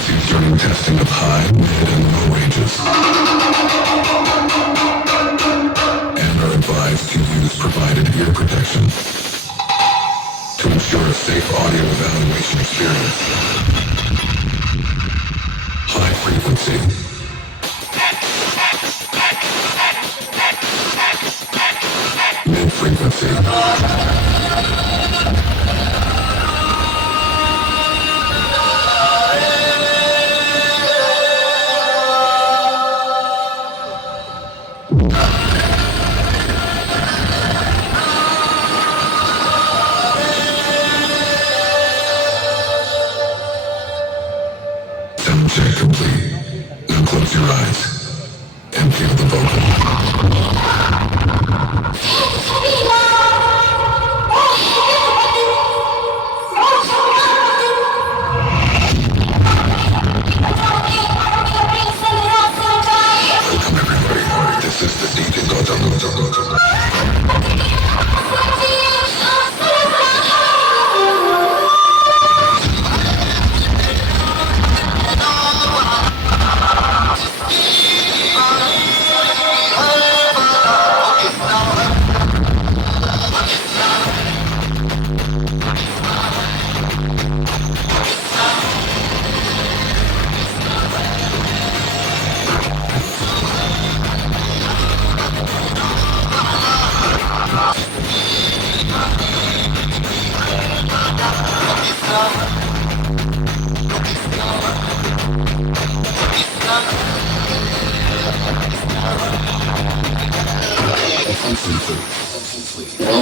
frequencies during testing of high, mid, and low ranges, and are advised to use provided ear protection to ensure a safe audio evaluation experience. High frequency. Mid frequency. Sound check complete. Now close your eyes and feel the vocal.